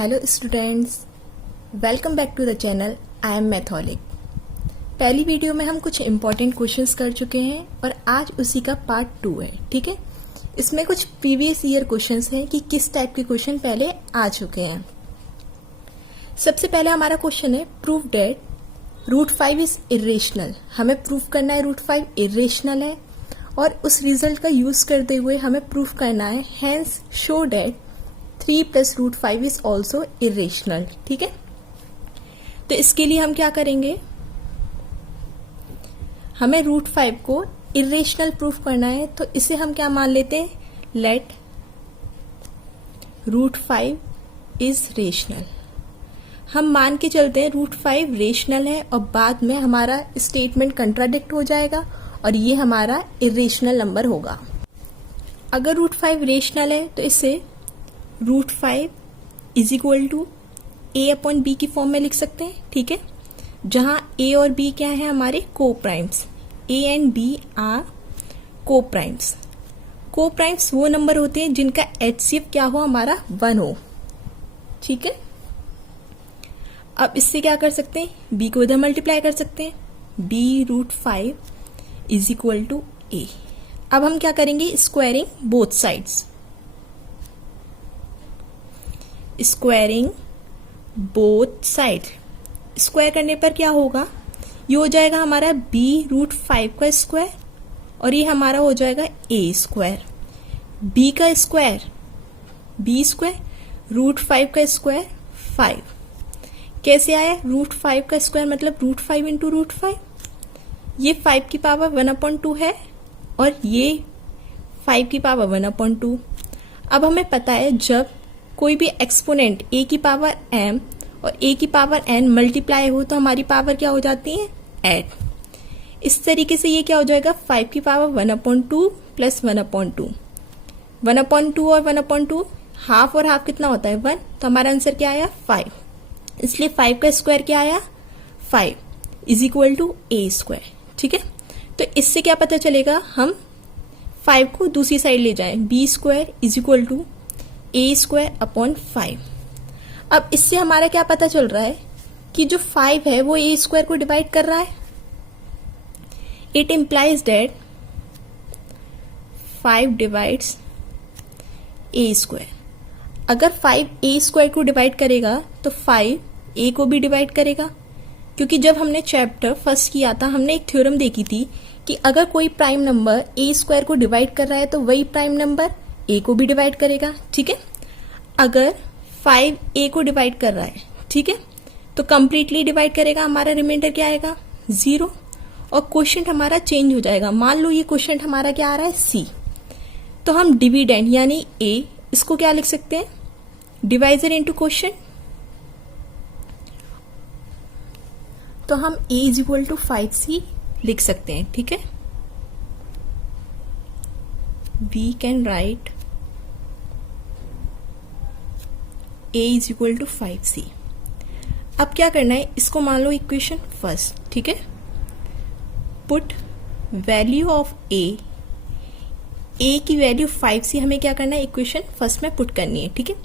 Hello students, welcome back to the channel. I am Matholic. पहली video में हम कुछ इम्पोर्टेंट क्वेश्चंस कर चुके हैं और आज उसी का पार्ट 2 है। ठीक है, इसमें कुछ प्रीवियस ईयर क्वेश्चंस हैं कि किस टाइप के क्वेश्चन पहले आ चुके हैं। सबसे पहले हमारा क्वेश्चन है prove that root 5 is irrational. हमें प्रूव करना है रूट 5 इरेशनल है और उस रिजल्ट का यूज करते हुए हमें प्रूव करना है hence show that 3 plus root 5 is also irrational. ठीक है, तो इसके लिए हम क्या करेंगे, हमें रूट 5 को इरेशनल प्रूफ करना है। तो इसे हम क्या मान लेते हैं, लेट रूट 5 इज रेशनल। हम मान के चलते हैं रूट 5 रेशनल है और बाद में हमारा स्टेटमेंट कंट्राडिक्ट हो जाएगा और ये हमारा इरेशनल नंबर होगा। अगर रूट 5 रेशनल है तो इसे root 5 is equal to A upon B की फॉर्म में लिख सकते हैं। ठीक है, जहां ए और बी क्या है, हमारे coprimes. A and B are coprimes. Coprimes वो नंबर होते हैं जिनका एचसीएफ क्या हो, हमारा 1 हो। ठीक है, अब इससे क्या कर सकते हैं, बी को इधर मल्टीप्लाई कर सकते हैं। B root 5 is equal to a. अब हम क्या करेंगे, squaring both sides. Squaring both side, square करने पर क्या होगा, ये हो जाएगा हमारा b रूट 5 का स्क्वायर और ये हमारा हो जाएगा a स्क्वायर। b का स्क्वायर b स्क्वायर, रूट 5 का स्क्वायर 5। कैसे आया, रूट 5 का स्क्वायर मतलब रूट 5 इंटू रूट 5। ये 5 की पावर 1/2 है और ये 5 की पावर 1/2। अब हमें पता है जब कोई भी एक्सपोनेंट a की पावर m और a की पावर n मल्टीप्लाई हो तो हमारी पावर क्या हो जाती है, ऐड। इस तरीके से ये क्या हो जाएगा, 5 की पावर 1/2 प्लस 1/2। 1/2 और 1/2 हाफ और हाफ कितना होता है, 1। तो हमारा आंसर क्या आया, 5। इसलिए 5 का स्क्वायर क्या आया, 5 is equal to a square. ठीक है, तो इससे क्या पता चलेगा, हम 5 को दूसरी साइड ले जाएं, b square is equal to a square upon 5। अब इससे हमारा क्या पता चल रहा है कि जो 5 है वो a स्क्वायर को डिवाइड कर रहा है। It implies that 5 divides a square. अगर 5 a स्क्वायर को डिवाइड करेगा तो 5 a को भी डिवाइड करेगा, क्योंकि जब हमने चैप्टर फर्स्ट किया था हमने एक थ्योरम देखी थी कि अगर कोई प्राइम नंबर a स्क्वायर को डिवाइड कर रहा है तो वही प्राइम नंबर a को भी डिवाइड करेगा। ठीक है, अगर 5 a को डिवाइड कर रहा है, ठीक है, तो कंप्लीटली डिवाइड करेगा, हमारा रिमाइंडर क्या आएगा, 0 और क्वोशिएंट हमारा चेंज हो जाएगा। मान लो ये क्वोशिएंट हमारा क्या आ रहा है, c। तो हम डिविडेंड यानी a, इसको क्या लिख सकते हैं, डिवाइजर इनटू क्वोशिएंट। तो हम a is equal to 5c लिख सकते हैं। ठीक है, we can write a is equal to 5c। अब क्या करना है, इसको मान लो इक्वेशन फर्स्ट। ठीक है, पुट वैल्यू ऑफ a की वैल्यू 5c हमें क्या करना है, इक्वेशन फर्स्ट में पुट करनी है। ठीक है,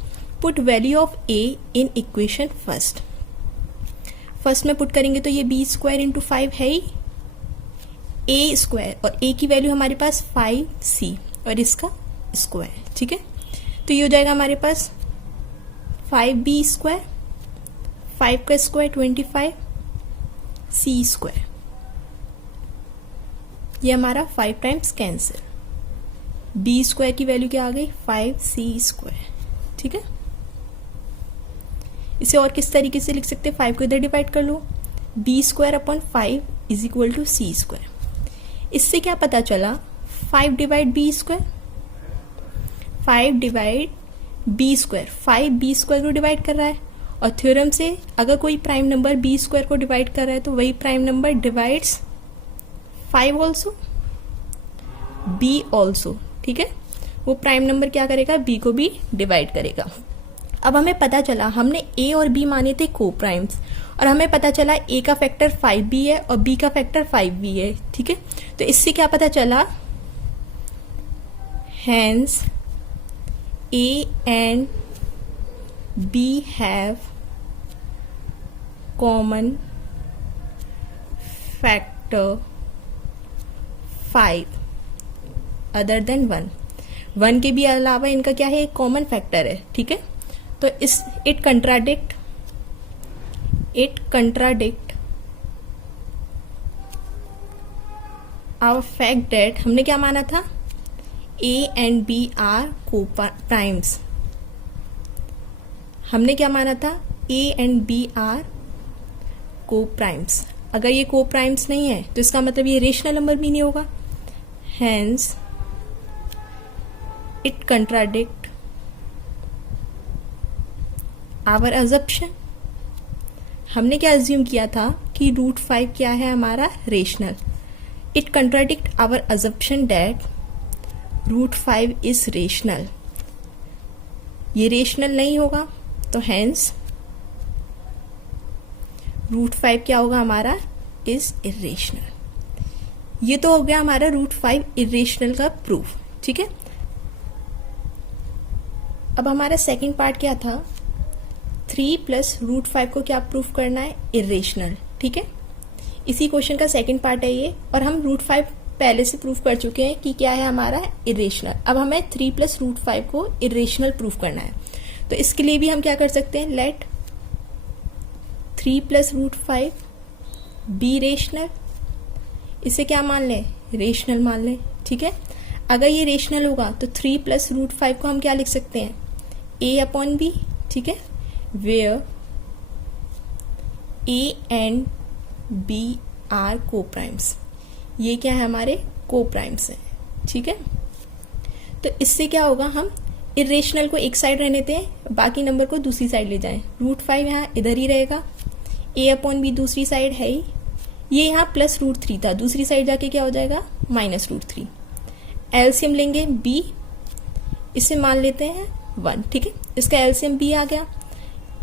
put value of a in equation first. First में पुट करेंगे तो ये b स्क्वायर इंटू 5 है ही, a स्क्वायर और a की वैल्यू हमारे पास 5c और इसका स्क्वायर। ठीक है, तो ये हो जाएगा हमारे पास 5b स्क्वायर, 5 का स्क्वायर 25 c स्क्वायर। ये हमारा 5 टाइम्स कैंसिल, b स्क्वायर की वैल्यू क्या आ गई, 5c स्क्वायर। ठीक है, इसे और किस तरीके से लिख सकते हैं, 5 को इधर डिवाइड कर लो, b square upon 5 is equal to c square. इससे क्या पता चला, 5 divide b square, 5 divide b square, 5 b square को डिवाइड कर रहा है और थ्योरम से अगर कोई प्राइम नंबर b स्क्वायर को डिवाइड कर रहा है तो वही prime number divides 5 also, b also. ठीक है, वो प्राइम नंबर क्या करेगा, b को भी डिवाइड करेगा। अब हमें पता चला, हमने a और b माने थे को प्राइम्स और हमें पता चला a का फैक्टर 5b है और b का फैक्टर 5b है। ठीक है, तो इससे क्या पता चला, hence a and B have common factor 5 other than 1। 1 के भी अलावा इनका क्या है, एक कॉमन फैक्टर है, ठीक है। तो इस it contradict our fact that, हमने क्या माना था, A and B are coprimes. हमने क्या माना था, A and B are coprimes. अगर ये को प्राइम्स नहीं है तो इसका मतलब ये रेशनल नंबर भी नहीं होगा। Hence it contradict our assumption. हमने क्या अज्यूम किया था कि √5 क्या है हमारा, rational. It contradict our assumption that √5 is rational. ये रेशनल नहीं होगा तो हेंस √5 क्या होगा हमारा, इज इरेशनल। ये तो हो गया हमारा √5 इरेशनल का प्रूफ, ठीक है। अब हमारा सेकंड पार्ट क्या था, 3 + √5 को क्या प्रूफ करना है, इरेशनल, ठीक है। इसी क्वेश्चन का सेकंड पार्ट है ये, और हम √5 पहले से प्रूफ कर चुके हैं कि क्या है हमारा, इरेशनल। अब हमें 3 + √5 को इरेशनल प्रूफ करना है। तो इसके लिए भी हम क्या कर सकते हैं, लेट 3 + √5 बी रेशनल। इसे क्या मान लें, रेशनल मान लें, ठीक है। अगर ये रेशनल होगा तो 3 + √5 को हम क्या लिख सकते हैं, a/b, ठीक है, where a and b are coprimes. ये क्या है, हमारे को प्राइम्स है, ठीक है। तो इससे क्या होगा, हम इरेशनल को एक साइड रहने दें, बाकी नंबर को दूसरी साइड ले जाएं। √5 यहाँ इधर ही रहेगा, a/b दूसरी साइड है ही, ये यहाँ +√3 था, दूसरी साइड जाके क्या हो जाएगा, -√3। एलसीएम लेंगे b, इसे मान लेते हैं 1, ठीक है। इसका एलसीएम b आ गया,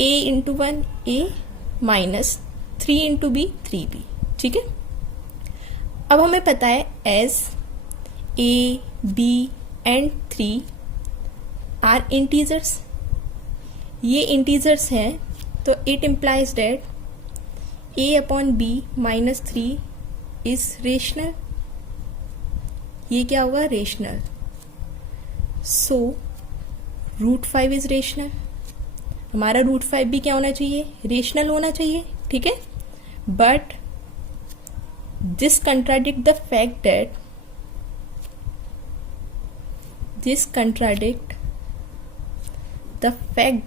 a × 1 a minus 3 × b 3b, ठीक है। अब हमें पता है as a b and 3 are integers, ये इंटीजर्स हैं, तो it implies that a/b -3 is rational. ये क्या होगा, रेशनल। So √5 is rational. हमारा √5 भी क्या होना चाहिए, रेशनल होना चाहिए, ठीक है। But this contradict the fact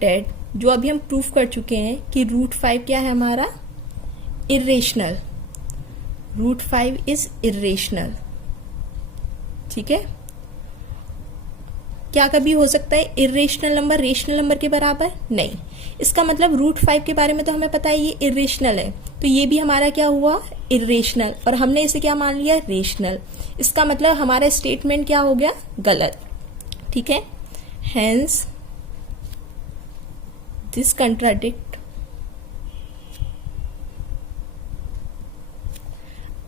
that जो अभी हम प्रूफ कर चुके हैं कि √5 क्या है हमारा, इरेशनल। √5 इज इरेशनल, ठीक है। क्या कभी हो सकता है इरेशनल नंबर रेशनल नंबर के बराबर, नहीं। इसका मतलब √5 के बारे में तो हमें पता है ये इरेशनल है, तो ये भी हमारा क्या हुआ, इरेशनल, और हमने इसे क्या मान लिया, रेशनल। इसका मतलब हमारा स्टेटमेंट क्या हो गया, गलत, ठीक है। Hence this contradict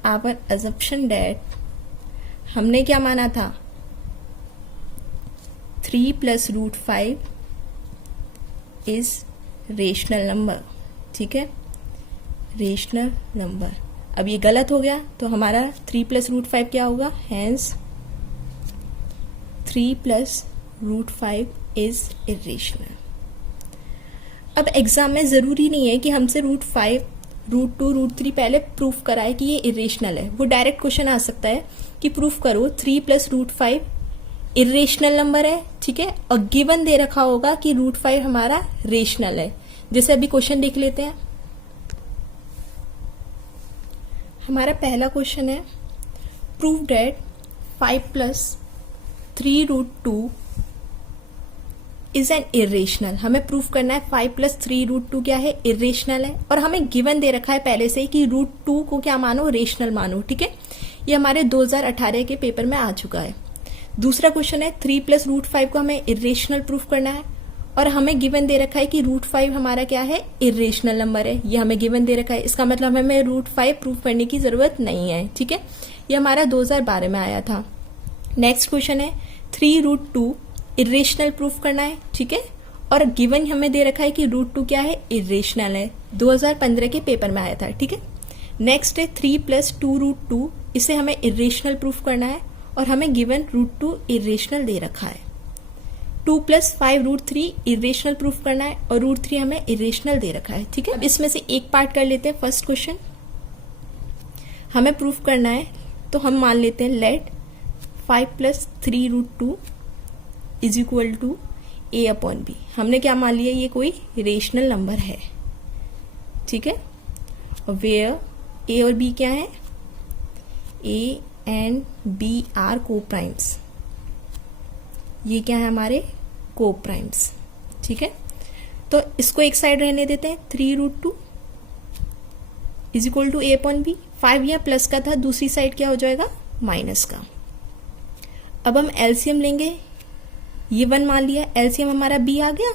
our assumption that, हमने क्या माना था, 3 + √5 इज रेशनल नंबर, ठीक है, रेशनल नंबर। अब ये गलत हो गया, तो हमारा 3 + √5 क्या होगा, हेंस 3 + √5 इज इरेशनल। अब एग्जाम में जरूरी नहीं है कि हमसे √5, √2, √3 पहले प्रूफ कराए कि ये इरेशनल है। वो डायरेक्ट क्वेश्चन आ सकता है कि प्रूफ करो 3 + √5 इरेशनल नंबर है, ठीक है, और गिवन दे रखा होगा कि √5 हमारा रेशनल है। जैसे अभी क्वेश्चन देख लेते हैं। हमारा पहला क्वेश्चन है, prove that 5 + 3√2 is an irrational. हमें प्रूफ करना है 5 + 3√2 क्या है, इरेशनल है, और हमें गिवन दे रखा है पहले से कि √2 को क्या मानो, रेशनल मानो, ठीक है। ये हमारे 2018 के पेपर में आ चुका है। दूसरा क्वेश्चन है 3 + √5 को हमें इरेशनल प्रूफ करना है, और हमें गिवन दे रखा है कि √5 हमारा क्या है, इरेशनल नंबर है। ये हमें गिवन दे रखा है, इसका मतलब हमें √5 प्रूफ करने की जरूरत नहीं है, ठीक है। ये हमारा 2012 में आया था। नेक्स्ट क्वेश्चन है 3√2 इरेशनल प्रूफ करना है, ठीक है, और गिवन हमें दे रखा है कि √2 क्या है, इरेशनल है। 2015 के पेपर में आया था, ठीक है। नेक्स्ट है 3 + 2√2, इसे हमें इरेशनल प्रूफ करना है और हमें गिवन √2 इरेशनल दे रखा है। 2 + 5√3 इरेशनल प्रूफ करना है और √3 हमें इरेशनल दे रखा है, ठीक है। अब इसमें से एक पार्ट कर लेते हैं। फर्स्ट क्वेश्चन हमें प्रूफ करना है, तो हम मान लेते हैं लेट 5 + 3√2 = a/b। हमने क्या मान लिया, ये कोई रेशनल नंबर है, ठीक है। और वेयर a और b क्या है, a and b are coprimes, ये क्या है हमारे को प्राइम्स, ठीक है। तो इसको एक साइड रहने देते हैं, 3√2 = a/b। 5 यहाँ प्लस का था, दूसरी साइड क्या हो जाएगा, माइनस का। अब हम एलसीएम लेंगे, ये 1 मान लिया, एलसीएम हमारा b आ गया,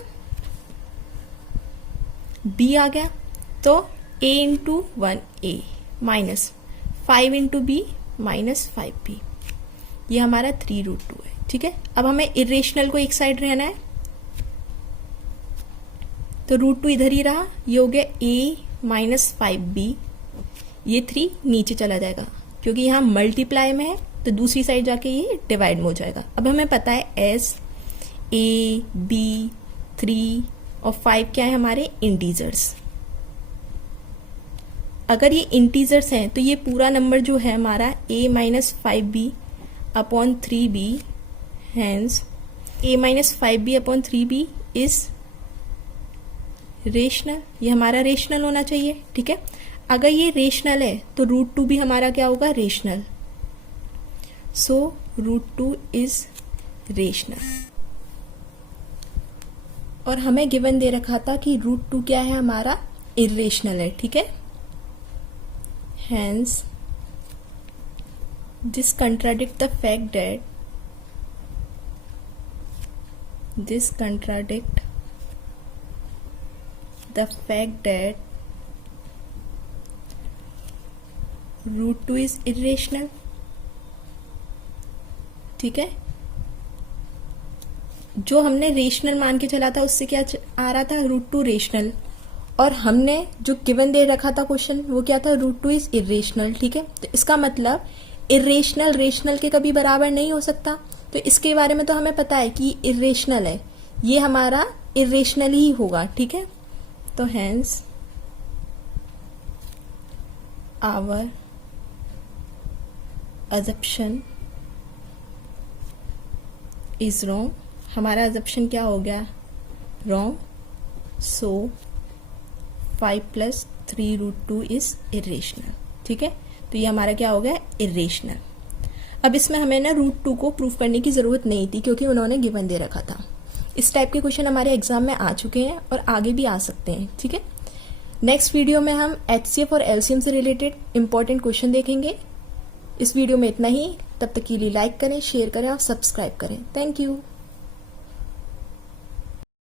b आ गया, तो a × 1a minus 5 × b minus 5b, ये हमारा 3√2 है, ठीक है। अब हमें इरेशनल को एक साइड रहना है, तो √2 इधर ही रहा, ये हो गया a माइनस 5b, ये 3 नीचे चला जाएगा क्योंकि यहाँ मल्टीप्लाई में है, तो दूसरी साइड जाके ये डिवाइड में हो जाएगा। अब हमें पता है s, a, b, 3 और 5 क्या है हमारे इंटीजर्स। अगर ये इंटीजर्स हैं तो ये पूरा नंबर जो है हमारा a minus 5b upon 3b, hence a minus 5b upon 3b is rational, ये हमारा रेशनल होना चाहिए, ठीक है। अगर ये रेशनल है तो √2 भी हमारा क्या होगा, रेशनल। So √2 is rational. और हमें गिवन दे रखा था कि √2 क्या है हमारा, इरेशनल है, ठीक है। Hence, this contradict the fact that √2 is irrational, ठीक है। जो हमने रेशनल मान के चला था उससे क्या आ रहा था, √2 रेशनल, और हमने जो गिवन दे रखा था क्वेश्चन वो क्या था, √2 इज इरेशनल, ठीक है। तो इसका मतलब इरेशनल रेशनल के कभी बराबर नहीं हो सकता, तो इसके बारे में तो हमें पता है कि इरेशनल है, ये हमारा इरेशनल ही होगा, ठीक है। तो हेंस आवर अजप्शन इज रॉन्ग, हमारा अजप्शन क्या हो गया, रॉन्ग। सो 5 + 3√2 इज इरेशनल, ठीक है। तो ये हमारा क्या हो गया, इरेशनल। अब इसमें हमें ना √2 को प्रूफ करने की जरूरत नहीं थी क्योंकि उन्होंने गिवन दे रखा था। इस टाइप के क्वेश्चन हमारे एग्जाम में आ चुके हैं और आगे भी आ सकते हैं, ठीक है। नेक्स्ट वीडियो में हम HCF और LCM से रिलेटेड इंपॉर्टेंट क्वेश्चन देखेंगे। इस वीडियो में इतना ही, तब तक के लिए लाइक करें, शेयर करें और सब्सक्राइब करें। Thank you.